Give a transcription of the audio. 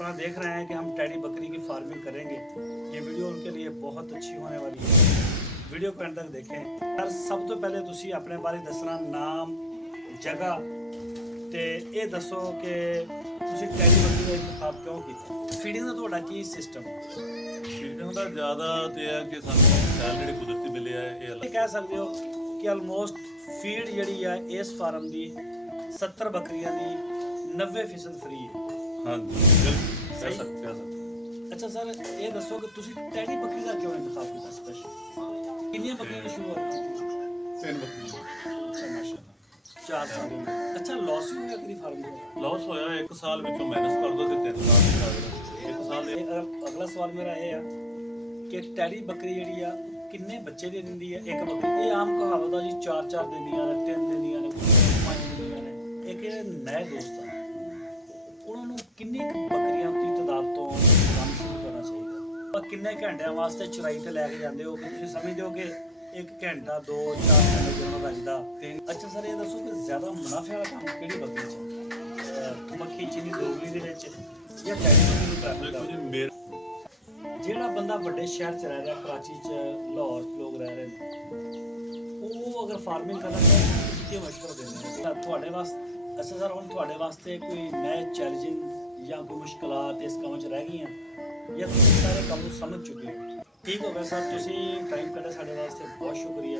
अपना देख रहे हैं कि हम टैडी बकरी की फार्मिंग करेंगे, ये वीडियो उनके लिए बहुत अच्छी होने वाली है। वीडियो को अंत तक देखें। सर सब तो पहले तुसी अपने बारे दसना, नाम, जगह ते ये दसो कि तुसी टैडी बकरी का इंतखाब क्यों किया। फीडिंग का ਤੁਹਾਡਾ ਕੀ ਸਿਸਟਮ ਹੈ? ਫੀਡਿੰਗ ਦਾ ਜ਼ਿਆਦਾ ਤੇ ਹੈ ਕਿ ਸਾਨੂੰ ਸੈਲ ਜਿਹੜੀ ਕੁਦਰਤੀ ਮਿਲੀ ਹੈ ਇਹ ਇਹ ਕਹਿ ਸਕਦੇ ਹੋ ਕਿ ਆਲਮੋਸਟ ਫੀਡ ਜਿਹੜੀ ਆ ਇਸ ਫਾਰਮ ਦੀ 70 ਬੱਕਰੀਆਂ ਦੀ 90% ਫ੍ਰੀ ਹੈ। ਹਾਂਜੀ ਬਿਲਕੁਲ ਕਹਿ ਸਕਦੇ। ਅੱਛਾ ਸਰ ਇਹ ਦੱਸੋ ਕਿ ਤੁਸੀਂ ਟੈਡੀ ਬੱਕਰੀ ਦਾ ਕਿਉਂ ਇੰਤਖਾਬ ਕੀਤਾ ਸਪੈਸ਼ਲ? ਕਿੰਨੀਆਂ ਬੱਕਰੀਆਂ ਦੀ ਸ਼ੁਰੂਆਤ ਕੀਤੀ? 3 ਬੱਕਰੀਆਂ। ਅੱਛਾ ਮਾਸ਼ਾਅੱਲਾ 4 ਸਾਲ ਦੀ। ਅੱਛਾ ਲਾਸ ਵੀ ਹੋਇਆ ਕਦੀ ਫਾਰਮ ਦਾ? ਲਾਸ ਹੋਇਆ 1 ਸਾਲ ਵਿੱਚੋਂ ਮਾਈਨਸ ਕਰ ਦੋ ਤੇ 3 ਸਾਲ ਦੀ ਲੱਗਦਾ 1 ਸਾਲ ਦੇ। ਅਗਲਾ ਸਵਾਲ ਮੇਰਾ ਇਹ ਆ ਕਿ ਟੈਡੀ ਬੱਕਰੀ ਜਿਹੜੀ ਆ ਕਿੰਨੇ ਬੱਚੇ ਦੇ ਦਿੰਦੀ ਹੈ ਇੱਕ ਬੱਕਰੀ? ਇਹ ਆਮ ਕਹਾਵਤ ਆ ਜੀ 4 ਦਿੰਦੀਆਂ ਨੇ, 3 ਦਿੰਦੀਆਂ ਨੇ, 5 ਦਿੰਦੀਆਂ ਨੇ। ਇੱਕ ਜਿਹੜੇ ਨਏ ਦੋਸਤ ਆ ਉਹਨਾਂ ਨੂੰ ਕਿੰਨੀ ਕੁ ਬੱਕਰੀਆਂ ਦੀ ਤਾਦਾਦ ਤੋਂ ਕੰਮ ਸ਼ੁਰੂ ਕਰਨਾ ਚਾਹੀਦਾ? ਔਰ ਕਿੰਨੇ ਘੰਟਿਆਂ ਵਾਸਤੇ ਚਰਾਈ ਤੇ ਲੈ ਕੇ ਜਾਂਦੇ ਹੋ ਕਿ ਤੁਸੀਂ ਸਮਝਦੇ ਹੋ ਕਿ 1 ਘੰਟਾ 2-4 ਘੰਟੇ ਜਦੋਂ ਵੱਜਦਾ? ਅੱਛਾ ਸਰ ਇਹ ਦੱਸੋ ਕਿ ਜ਼ਿਆਦਾ ਮੁਨਾਫੇ ਵਾਲਾ ਕੰਮ ਕਿਹੜੀ ਬੱਕਰੀ 'ਚ, ਮੱਖੀ ਚੀਨੀ ਦੋਗਲੀ ਦੇ ਵਿੱਚ ਜਾਂ ਟੈਡੀ ਬੱਕਰੀ ਨੂੰ ਪ੍ਰੈਫਰ ਕਰਦੇ ਹੋ? ਜਿਹੜਾ ਬੰਦਾ ਵੱਡੇ ਸ਼ਹਿਰ 'ਚ ਰਹਿ ਰਿਹਾ, ਕਰਾਚੀ 'ਚ, ਲਾਹੌਰ 'ਚ ਲੋਕ ਰਹਿ ਰਹੇ ਨੇ, ਉਹ ਅਗਰ ਫਾਰਮਿੰਗ ਕਰਨਾ ਚਾਹੇ ਤੁਸੀਂ ਕੀ ਮਸ਼ਵਰਾ ਦਿੰਦੇ ਹੋ ਤੁਹਾਡੇ ਵਾਸਤੇ? ਅੱਛਾ ਸਰ ਹੁਣ ਤੁਹਾਡੇ ਵਾਸਤੇ ਕੋਈ ਨਏ ਚੈਲੰਜਿੰਗ ਜਾਂ ਕੋਈ ਮੁਸ਼ਕਲਾਤ ਇਸ ਕੰਮ 'ਚ ਰਹਿ ਗਈਆਂ ਜਾਂ ਤੁਸੀਂ ਸਾਰੇ ਕੰਮ ਨੂੰ ਸਮਝ ਚੁੱਕੇ ਹੋ? ਠੀਕ ਹੋ ਗਿਆ ਸਰ, ਤੁਸੀਂ ਟਾਈਮ ਕੱਢਿਆ ਸਾਡੇ ਵਾਸਤੇ, ਬਹੁਤ ਸ਼ੁਕਰੀਆ।